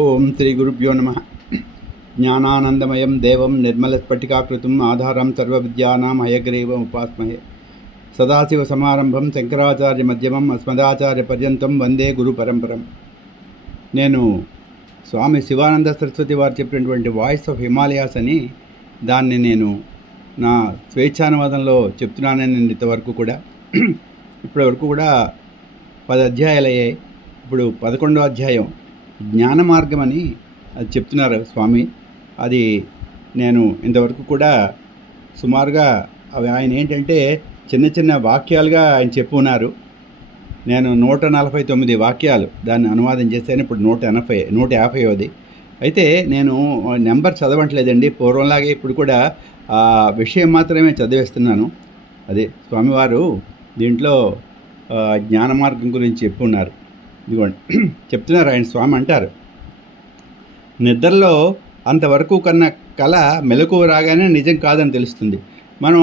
ఓం శ్రీ గురుభ్యో నమ. జ్ఞానానందమయం దేవం నిర్మలస్ఫటికాకృతిం ఆధారం సర్వవిద్యానాం హయగ్రీవం ఉపాస్మహే. సదాశివసమారంభం శంకరాచార్య మధ్యమం అస్మదాచార్య పర్యంతం వందే గురు పరంపరం. నేను స్వామి శివానంద సరస్వతి వారు చెప్పినటువంటి వాయిస్ ఆఫ్ హిమాలయాస్ అని దాన్ని నేను నా స్వేచ్ఛానువాదంలో చెప్తున్నానని ఇంతవరకు కూడా ఇప్పటివరకు కూడా 10 అధ్యాయాలు అయ్యాయి. ఇప్పుడు 11వ అధ్యాయం జ్ఞాన మార్గం అని అది చెప్తున్నారు స్వామి. అది నేను ఇంతవరకు కూడా సుమారుగా అవి ఆయన ఏంటంటే చిన్న చిన్న వాక్యాలుగా ఆయన చెప్పున్నారు. నేను 149 వాక్యాలు దాన్ని అనువాదం చేశాను. ఇప్పుడు 150ది. అయితే నేను నెంబర్ చదవట్లేదండి, పూర్వంలాగే ఇప్పుడు కూడా ఆ విషయం మాత్రమే చదివేస్తున్నాను. అదే స్వామివారు దీంట్లో జ్ఞాన మార్గం గురించి చెప్పున్నారు. ఇదిగోండి చెప్తున్నారు ఆయన. స్వామి అంటారు, నిద్రలో అంతవరకు కన్న కళ మెలకువ రాగానే నిజం కాదని తెలుస్తుంది. మనం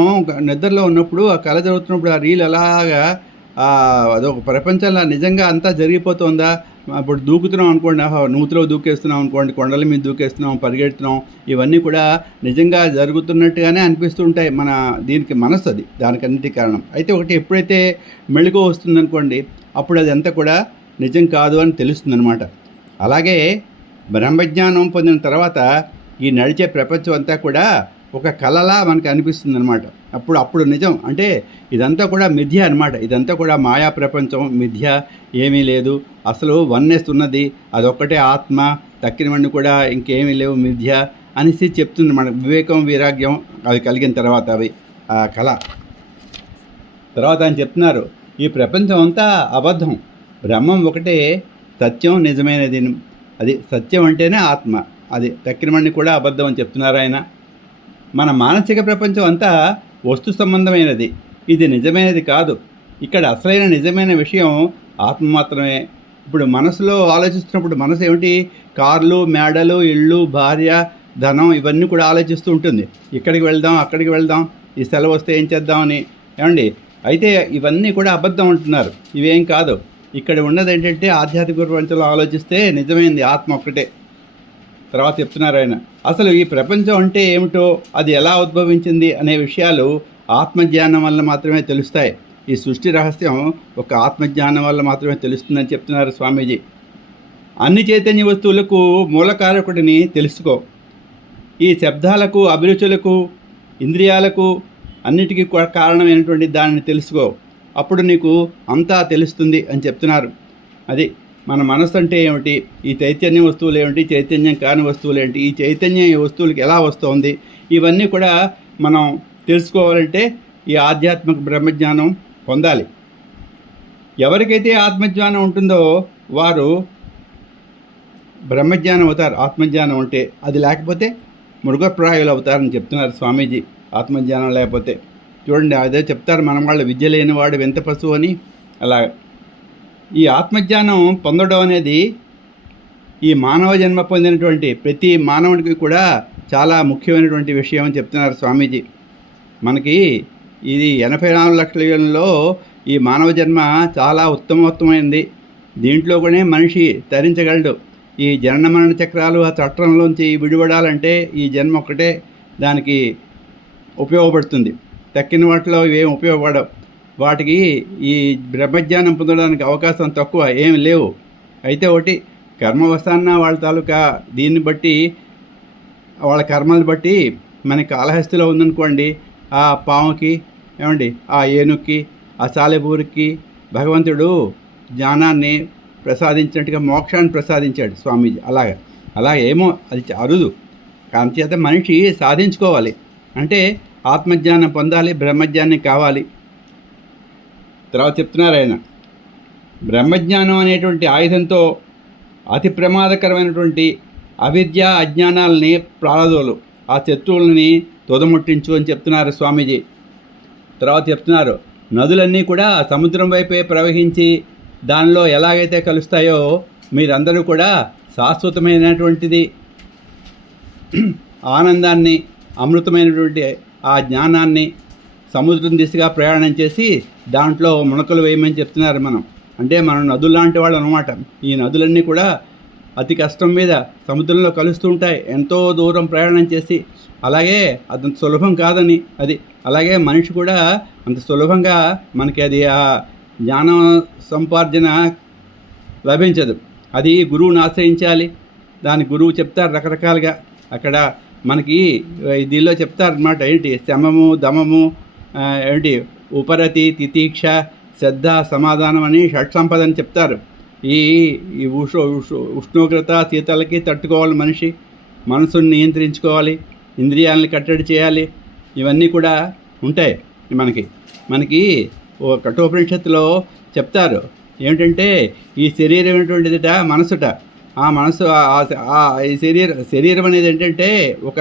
నిద్రలో ఉన్నప్పుడు ఆ కళ జరుగుతున్నప్పుడు ఆ రీల్ అలాగా అదొక ప్రపంచంలో నిజంగా అంతా జరిగిపోతుందా. అప్పుడు దూకుతున్నాం అనుకోండి, నూతిలో దూకేస్తున్నాం అనుకోండి, కొండల మీద దూకేస్తున్నాం, పరిగెడుతున్నాం, ఇవన్నీ కూడా నిజంగా జరుగుతున్నట్టుగానే అనిపిస్తుంటాయి. దీనికి మనసు అది దానికన్నిటి కారణం. అయితే ఒకటి ఎప్పుడైతే మెళుకువ వస్తుందనుకోండి, అప్పుడు అది అంతా కూడా నిజం కాదు అని తెలుస్తుందన్నమాట. అలాగే బ్రహ్మజ్ఞానం పొందిన తర్వాత ఈ నడిచే ప్రపంచం అంతా కూడా ఒక కళలా మనకు అనిపిస్తుంది అనమాట. అప్పుడు నిజం అంటే ఇదంతా కూడా మిథ్య అనమాట. ఇదంతా కూడా మాయా ప్రపంచం, మిథ్య, ఏమీ లేదు, అసలు వన్నెస్ ఉన్నది, అదొక్కటే ఆత్మ, తక్కినవన్నీ కూడా ఇంకేమీ లేవు, మిథ్య అనేసి చెప్తుంది మనకు. వివేకం, వైరాగ్యం అవి కలిగిన తర్వాత అవి ఆ కళ. తర్వాత ఆయన చెప్తున్నారు, ఈ ప్రపంచం అంతా అబద్ధం, బ్రహ్మం ఒకటే సత్యం, నిజమైనది. అది సత్యం అంటేనే ఆత్మ, అది తక్కినవన్నీ కూడా అబద్ధం అని చెప్తున్నారు ఆయన. మన మానసిక ప్రపంచం అంతా వస్తు సంబంధమైనది, ఇది నిజమైనది కాదు. ఇక్కడ అసలైన నిజమైన విషయం ఆత్మ మాత్రమే. ఇప్పుడు మనసులో ఆలోచిస్తున్నప్పుడు మనసు ఏమిటి? కార్లు, మేడలు, ఇళ్ళు, భార్య, ధనం, ఇవన్నీ కూడా ఆలోచిస్తూ ఉంటుంది. ఇక్కడికి వెళ్దాం, అక్కడికి వెళ్దాం, ఈ సెలవు వస్తే ఏం చేద్దామని. ఏమండి, అయితే ఇవన్నీ కూడా అబద్ధం అంటున్నారు, ఇవేం కాదు. ఇక్కడ ఉన్నది ఏంటంటే ఆధ్యాత్మిక ప్రపంచంలో ఆలోచిస్తే నిజమైంది ఆత్మ ఒక్కటే. తర్వాత చెప్తున్నారు ఆయన, అసలు ఈ ప్రపంచం అంటే ఏమిటో, అది ఎలా ఉద్భవించింది అనే విషయాలు ఆత్మజ్ఞానం వల్ల మాత్రమే తెలుస్తాయి. ఈ సృష్టి రహస్యం ఒక ఆత్మజ్ఞానం వల్ల మాత్రమే తెలుస్తుందని చెప్తున్నారు స్వామీజీ. అన్ని చైతన్య వస్తువులకు మూలకారకుడిని తెలుసుకో. ఈ శబ్దాలకు, అభిరుచులకు, ఇంద్రియాలకు అన్నిటికీ కారణమైనటువంటి దానిని తెలుసుకో. అప్పుడు నీకు అంతా తెలుస్తుంది అని చెప్తున్నారు. అది మన మనసు అంటే ఏమిటి, ఈ చైతన్య వస్తువులు ఏమిటి, చైతన్యం కాని వస్తువులు ఏంటి, ఈ చైతన్యం ఈ వస్తువులకి ఎలా వస్తుంది, ఇవన్నీ కూడా మనం తెలుసుకోవాలంటే ఈ ఆధ్యాత్మిక బ్రహ్మజ్ఞానం పొందాలి. ఎవరికైతే ఆత్మజ్ఞానం ఉంటుందో వారు బ్రహ్మజ్ఞానం అవుతారు. ఆత్మజ్ఞానం ఉంటే, అది లేకపోతే మృగప్రాయులు అవుతారని చెప్తున్నారు స్వామీజీ. ఆత్మజ్ఞానం లేకపోతే చూడండి, అదే చెప్తారు మనం వాళ్ళు, విద్య లేనివాడు వింత పశువు అని. అలా ఈ ఆత్మజ్ఞానం పొందడం అనేది ఈ మానవ జన్మ పొందినటువంటి ప్రతి మానవుడికి కూడా చాలా ముఖ్యమైనటువంటి విషయం అని చెప్తున్నారు స్వామీజీ. మనకి ఇది 84 లక్షల యుగంలో ఈ మానవ జన్మ చాలా ఉత్తమోత్తమైంది. దీంట్లో కూడా మనిషి తరించగలడు. ఈ జనన మరణ చక్రాలు ఆ చట్టంలోంచి విడిపడాలంటే ఈ జన్మ ఒక్కటే దానికి ఉపయోగపడుతుంది. తక్కిన వాటిలో ఇవేం ఉపయోగపడవు. వాటికి ఈ బ్రహ్మజ్ఞానం పొందడానికి అవకాశం తక్కువ, ఏమి లేవు. అయితే ఒకటి కర్మవశాన్న వాళ్ళ తాలూకా దీన్ని బట్టి, వాళ్ళ కర్మలు బట్టి మనకి కాళహస్తిలో ఉందనుకోండి, ఆ పాముకి, ఏమండి, ఆ ఏనుక్కి, ఆ సాలెపూరికి భగవంతుడు జ్ఞానాన్ని ప్రసాదించినట్టుగా మోక్షాన్ని ప్రసాదించాడు స్వామీజీ. అలా ఏమో అది అరుదు. అంచేత మనిషి సాధించుకోవాలి అంటే ఆత్మజ్ఞానం పొందాలి, బ్రహ్మజ్ఞానం కావాలి. తర్వాత చెప్తున్నారు ఆయన, బ్రహ్మజ్ఞానం అనేటువంటి ఆయుధంతో అతి ప్రమాదకరమైనటువంటి అవిద్య, అజ్ఞానాలని ప్రాళదోలు, ఆ శత్రువులని తొదముట్టించు అని చెప్తున్నారు స్వామీజీ. తర్వాత చెప్తున్నారు, నదులన్నీ కూడా సముద్రం వైపే ప్రవహించి దానిలో ఎలాగైతే కలుస్తాయో మీరందరూ కూడా శాశ్వతమైనటువంటిది ఆనందాన్ని, అమృతమైనటువంటి ఆ జ్ఞానాన్ని సముద్రం దిశగా ప్రయాణం చేసి దాంట్లో మునకలు వేయమని చెప్తున్నారు. మనం అంటే మనం నదులు లాంటి వాళ్ళు అనమాట. ఈ నదులన్నీ కూడా అతి కష్టం మీద సముద్రంలో కలుస్తూ ఉంటాయి, ఎంతో దూరం ప్రయాణం చేసి. అలాగే అది సులభం కాదని అది. అలాగే మనిషి కూడా అంత సులభంగా మనకి అది ఆ జ్ఞానం సంపార్జన లభించదు. అది గురువుని ఆశ్రయించాలి. దాని గురువు చెప్తారు రకరకాలుగా. అక్కడ మనకి దీనిలో చెప్తారనమాట. ఏంటి శమము, దమము, ఏంటి ఉపరతి, తితీక్ష, శ్రద్ధ, సమాధానం అని షట్సంపద అని చెప్తారు. ఈ ఈ ఉష్ణోగ్రత, శీతలకి తట్టుకోవాలి మనిషి. మనసుని నియంత్రించుకోవాలి, ఇంద్రియాలని కట్టడి చేయాలి. ఇవన్నీ కూడా ఉంటాయి మనకి ఓ కఠోపనిషత్తులో చెప్తారు. ఏమిటంటే ఈ శరీరం ఏంటువంటిదిట మనసుట. ఆ మనసు ఈ శరీరం అనేది ఏంటంటే ఒక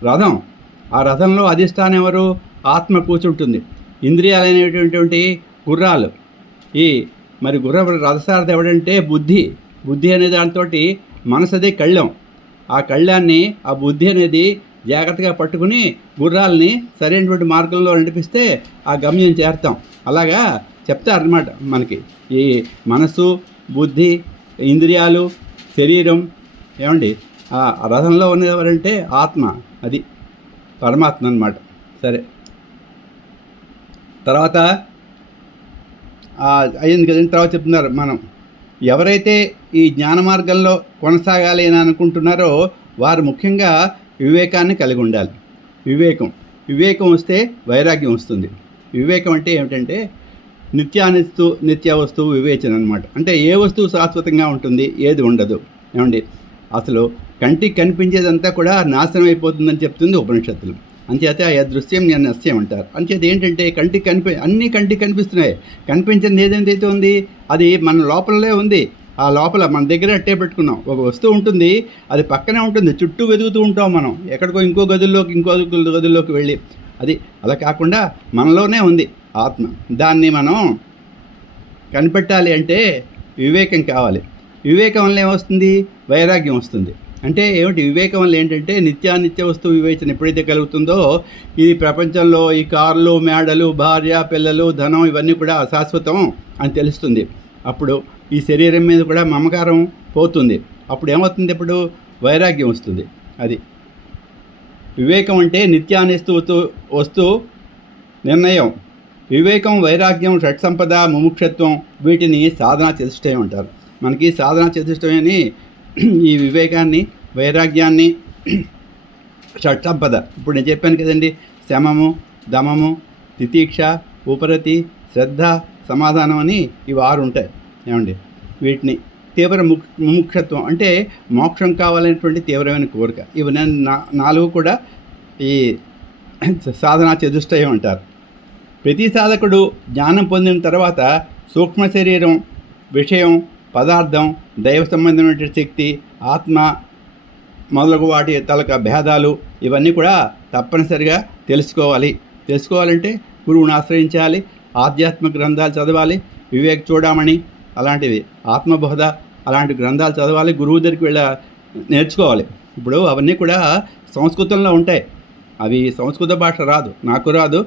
రథం. ఆ రథంలో అధిష్టానం ఎవరు? ఆత్మ కూర్చుంటుంది. ఇంద్రియాలు అనేటువంటి గుర్రాలు. ఈ మరి రథసారథి ఎవడంటే బుద్ధి అనే దాంతో మనసదే కళ్ళెం. ఆ కళ్ళాన్ని, ఆ బుద్ధి అనేది జాగ్రత్తగా పట్టుకుని గుర్రాలని సరైనటువంటి మార్గంలో నడిపిస్తే ఆ గమ్యం చేరుతాం. అలాగా చెప్తారన్నమాట మనకి. ఈ మనసు, బుద్ధి, ఇంద్రియాలు, శరీరం ఏమండి ఆ రథంలో ఉన్నది ఎవరంటే ఆత్మ. అది పరమాత్మ అన్నమాట. సరే, తర్వాత అయింది కదండి. తర్వాత చెప్తున్నారు, మనం ఎవరైతే ఈ జ్ఞాన మార్గంలో కొనసాగాలి అని అనుకుంటున్నారో వారు ముఖ్యంగా వివేకాన్ని కలిగి ఉండాలి. వివేకం వస్తే వైరాగ్యం వస్తుంది. వివేకం అంటే ఏమిటంటే నిత్య వస్తువు వివేచన అనమాట. అంటే ఏ వస్తువు శాశ్వతంగా ఉంటుంది, ఏది ఉండదు. ఏమండి అసలు కంటికి కనిపించేదంతా కూడా నాశనం అయిపోతుందని చెప్తుంది ఉపనిషత్తులు. అంచేత దృశ్యం నశ్యం అంటారు. అంచేత ఏంటంటే అన్నీ కంటికి కనిపిస్తున్నాయి. కనిపించింది ఏదైతే ఉంది అది మన లోపలనే ఉంది. ఆ లోపల మన దగ్గర అట్టే పెట్టుకున్నాం. ఒక వస్తువు ఉంటుంది, అది పక్కనే ఉంటుంది, చుట్టూ వెతుకుతూ ఉంటాం మనం, ఎక్కడికో ఇంకో గదుల్లోకి వెళ్ళి. అది అలా కాకుండా మనలోనే ఉంది ఆత్మ. దాన్ని మనం కనిపెట్టాలి అంటే వివేకం కావాలి. వివేకం వల్ల ఏమొస్తుంది? వైరాగ్యం వస్తుంది. అంటే ఏమిటి? వివేకం వల్ల ఏంటంటే నిత్య వస్తువు వివేచన ఎప్పుడైతే కలుగుతుందో ఈ ప్రపంచంలో ఈ కార్లు, మేడలు, భార్య, పిల్లలు, ధనం ఇవన్నీ కూడా అశాశ్వతం అని తెలుస్తుంది. అప్పుడు ఈ శరీరం మీద కూడా మమకారం పోతుంది. అప్పుడు ఏమవుతుంది? ఇప్పుడు వైరాగ్యం వస్తుంది. అది వివేకం అంటే వస్తు నిర్ణయం. వివేకం, వైరాగ్యం, షట్సంపద, ముముక్షత్వం వీటిని సాధనా చతుష్టయం అంటారు. మనకి సాధనా చతుష్టయం అని ఈ వివేకాన్ని, వైరాగ్యాన్ని, షట్సంపద ఇప్పుడు నేను చెప్పాను కదండి. శమము, దమము, తితీక్ష, ఉపరతి, శ్రద్ధ, సమాధానం అని ఇవి 6 ఉంటాయి. ఏమండి వీటిని తీవ్ర ముముక్షత్వం అంటే మోక్షం కావాలనేటువంటి తీవ్రమైన కోరిక. ఇవి 4 కూడా ఈ సాధనా చతుష్టయం అంటారు. ప్రతి సాధకుడు జ్ఞానం పొందిన తర్వాత సూక్ష్మ శరీరం, విషయం, పదార్థం, దైవ సంబంధమైన శక్తి, ఆత్మ మొదలగు వాటి తలక భేదాలు ఇవన్నీ కూడా తప్పనిసరిగా తెలుసుకోవాలంటే గురువుని ఆశ్రయించాలి. ఆధ్యాత్మిక గ్రంథాలు చదవాలి. వివేక్ చూడమని అలాంటివి, ఆత్మబోధ అలాంటి గ్రంథాలు చదవాలి. గురువు దగ్గరికి నేర్చుకోవాలి. ఇప్పుడు అవన్నీ కూడా సంస్కృతంలో ఉంటాయి. అవి సంస్కృత భాష రాదు, నాకు రాదు.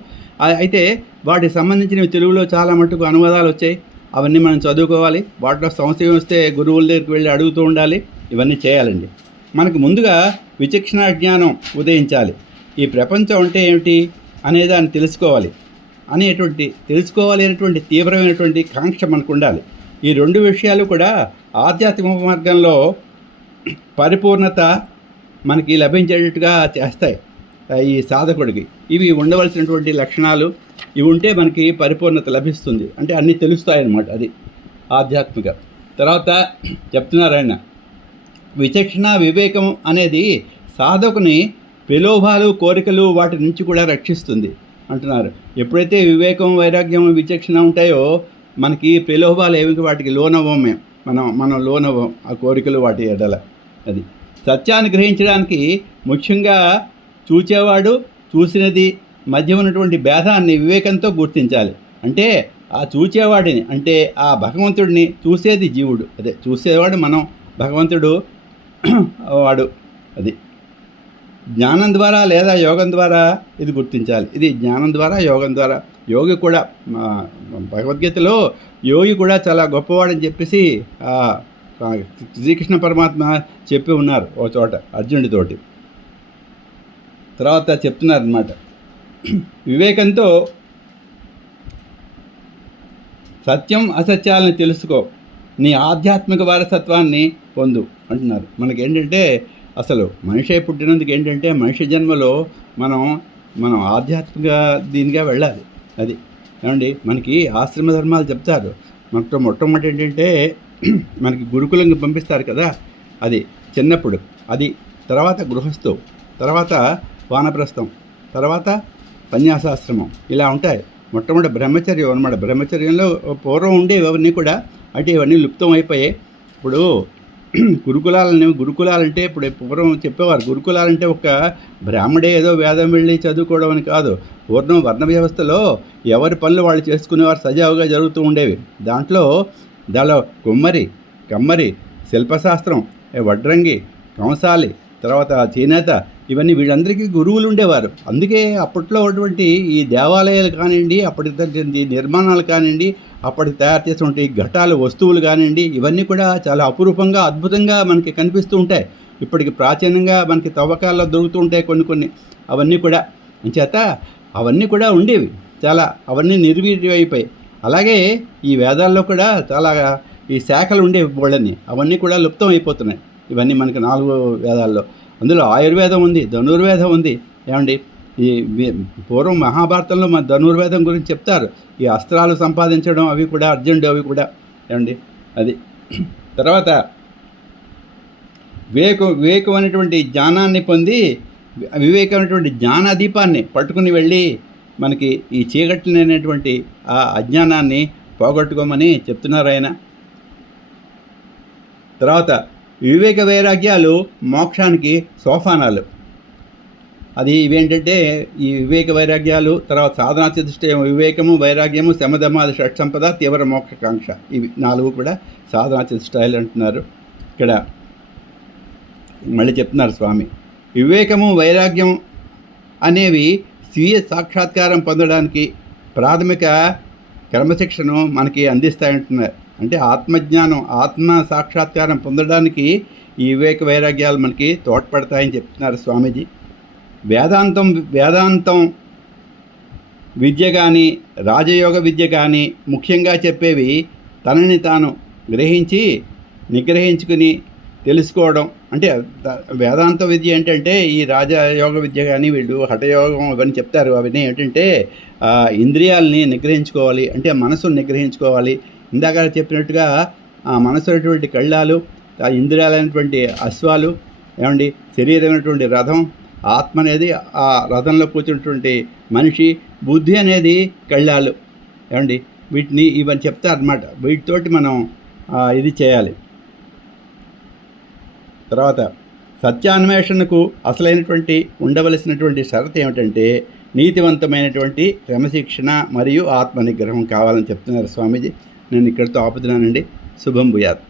అయితే వాటికి సంబంధించినవి తెలుగులో చాలా మటుకు అనువాదాలు వచ్చాయి. అవన్నీ మనం చదువుకోవాలి. వాటిలో సంశయం వస్తే గురువుల దగ్గరికి వెళ్ళి అడుగుతూ ఉండాలి. ఇవన్నీ చేయాలండి. మనకు ముందుగా విచక్షణ జ్ఞానం ఉదయించాలి. ఈ ప్రపంచం అంటే ఏమిటి అనేదాన్ని తెలుసుకోవాలి అనేటువంటి తీవ్రమైనటువంటి కాంక్ష మనకు ఉండాలి. ఈ 2 విషయాలు కూడా ఆధ్యాత్మిక మార్గంలో పరిపూర్ణత మనకి లభించేటట్టుగా చేస్తాయి ఈ సాధకుడికి. ఇవి ఉండవలసినటువంటి లక్షణాలు. ఇవి ఉంటే మనకి పరిపూర్ణత లభిస్తుంది. అంటే అన్నీ తెలుస్తాయన్నమాట. అది ఆధ్యాత్మిక. తర్వాత చెప్తున్నారు ఆయన, విచక్షణ, వివేకం అనేది సాధకుని ప్రలోభాలు, కోరికలు వాటి నుంచి కూడా రక్షిస్తుంది అంటున్నారు. ఎప్పుడైతే వివేకం, వైరాగ్యం, విచక్షణ ఉంటాయో మనకి ప్రలోభాలు ఏమిటి, వాటికి లోనవ్వం. మనం లోనవ్వం ఆ కోరికలు వాటి ఎడల. అది సత్యాన్ని గ్రహించడానికి ముఖ్యంగా చూచేవాడు, చూసినది మధ్య ఉన్నటువంటి భేదాన్ని వివేకంతో గుర్తించాలి. అంటే ఆ చూచేవాడిని, అంటే ఆ భగవంతుడిని, చూసేది జీవుడు, అదే చూసేవాడు మనం, భగవంతుడు వాడు. అది జ్ఞానం ద్వారా లేదా యోగం ద్వారా ఇది గుర్తించాలి. ఇది జ్ఞానం ద్వారా, యోగం ద్వారా. యోగి కూడా భగవద్గీతలో యోగి కూడా చాలా గొప్పవాడని చెప్పేసి శ్రీకృష్ణ పరమాత్మ చెప్పి ఉన్నారు ఓ చోట అర్జునుడితోటి. తర్వాత చెప్తున్నారన్నమాట, వివేకంతో సత్యం అసత్యాలను తెలుసుకో, నీ ఆధ్యాత్మిక వారసత్వాన్ని పొందు అంటున్నారు. మనకేంటంటే అసలు మనిషి పుట్టినందుకు ఏంటంటే మనిషి జన్మలో మనం ఆధ్యాత్మిక దీనిగా వెళ్ళాలి. అది ఏమండి, మనకి ఆశ్రమ ధర్మాలు చెప్తారు. మొట్టమొదటి ఏంటంటే మనకి గురుకులంకి పంపిస్తారు కదా, అది చిన్నప్పుడు, అది తర్వాత గృహస్థు, తర్వాత వానప్రస్థం, తర్వాత సన్యాసాశ్రమం, ఇలా ఉంటాయి. మొట్టమొదటి బ్రహ్మచర్యం అనమాట. బ్రహ్మచర్యంలో పూర్వం ఉండేవి అవన్నీ కూడా, అంటే ఇవన్నీ లుప్తం అయిపోయాయి. ఇప్పుడు గురుకులాలంటే ఇప్పుడు పూర్వం చెప్పేవారు, గురుకులాలంటే ఒక బ్రాహ్మడే ఏదో వేదం వెళ్ళి చదువుకోవడం అని కాదు. పూర్వం వర్ణ వ్యవస్థలో ఎవరి పనులు వాళ్ళు చేసుకునేవారు, సజావుగా జరుగుతూ ఉండేవి. దాంట్లో కుమ్మరి, కమ్మరి, శిల్పశాస్త్రం, వడ్రంగి, కంసాలి, తర్వాత చేనేత, ఇవన్నీ వీళ్ళందరికీ గురువులు ఉండేవారు. అందుకే అప్పట్లో ఉన్నటువంటి ఈ దేవాలయాలు కానివ్వండి, అప్పటి నిర్మాణాలు కానివ్వండి, అప్పటికి తయారు చేసినటువంటి ఘటాలు, వస్తువులు కానివ్వండి, ఇవన్నీ కూడా చాలా అపురూపంగా, అద్భుతంగా మనకి కనిపిస్తూ ఉంటాయి. ఇప్పటికి ప్రాచీనంగా మనకి తవ్వకాల్లో దొరుకుతూ ఉంటాయి కొన్ని. అవన్నీ కూడా అంచేత అవన్నీ కూడా ఉండేవి చాలా, అవన్నీ నిర్వీర్యమైపోయాయి. అలాగే ఈ వేదాల్లో కూడా చాలా ఈ శాఖలు ఉండేవి బోళ్ళని, అవన్నీ కూడా లుప్తం అయిపోతున్నాయి. ఇవన్నీ మనకి 4 వేదాల్లో, అందులో ఆయుర్వేదం ఉంది, ధనుర్వేదం ఉంది. ఏమండి, ఈ పూర్వం మహాభారతంలో మన ధనుర్వేదం గురించి చెప్తారు. ఈ అస్త్రాలు సంపాదించడం అవి కూడా అర్జునుడు, అవి కూడా ఏమండి అది. తర్వాత వివేకం అనేటువంటి జ్ఞానాన్ని పొంది, వివేకమైనటువంటి జ్ఞానదీపాన్ని పట్టుకుని వెళ్ళి మనకి ఈ చీకట్లనేటువంటి ఆ అజ్ఞానాన్ని పోగొట్టుకోమని చెప్తున్నారు ఆయన. తర్వాత వివేక వైరాగ్యాలు మోక్షానికి సోపానాలు. అది ఇవేంటంటే ఈ వివేక వైరాగ్యాలు, తర్వాత సాధనా చతుష్టయం, వివేకము, వైరాగ్యము, శమధమాది షట్సంపద, తీవ్ర మోక్షకాంక్ష, ఇవి 4 కూడా సాధనా చతుష్టయాలు అంటున్నారు. ఇక్కడ మళ్ళీ చెప్తున్నారు స్వామి, వివేకము, వైరాగ్యం అనేవి స్వీయ సాక్షాత్కారం పొందడానికి ప్రాథమిక క్రమశిక్షను మనకి అందిస్తాయంటున్నారు. అంటే ఆత్మజ్ఞానం, ఆత్మ సాక్షాత్కారం పొందడానికి ఈ వివేక వైరాగ్యాలు మనకి తోడ్పడతాయని చెప్తున్నారు స్వామీజీ. వేదాంతం విద్య కానీ, రాజయోగ విద్య కానీ ముఖ్యంగా చెప్పేవి తనని తాను గ్రహించి నిగ్రహించుకుని తెలుసుకోవడం. అంటే వేదాంత విద్య ఏంటంటే ఈ రాజయోగ విద్య కానీ, వీళ్ళు హఠయోగం ఇవన్నీ చెప్తారు. అవన్నీ ఏంటంటే ఇంద్రియాలని నిగ్రహించుకోవాలి, అంటే మనసును నిగ్రహించుకోవాలి. ఇందాక చెప్పినట్టుగా ఆ మనసు అనేటువంటి కళ్ళాలు, ఆ ఇంద్రియాలైనటువంటి అశ్వాలు, ఏమండి శరీరమైనటువంటి రథం, ఆత్మ అనేది ఆ రథంలో కూర్చున్నటువంటి మనిషి, బుద్ధి అనేది కళ్ళాలు, ఏమండి వీటిని ఇవన్నీ చెప్తారన్నమాట. వీటితోటి మనం ఇది చేయాలి. తర్వాత సత్యాన్వేషణకు అసలైనటువంటి ఉండవలసినటువంటి షరతు ఏమిటంటే నీతివంతమైనటువంటి క్రమశిక్షణ మరియు ఆత్మ నిగ్రహం కావాలని చెప్తున్నారు స్వామీజీ. నేను ఇక్కడితో ఆపుతున్నానండి. శుభం భూయాత్.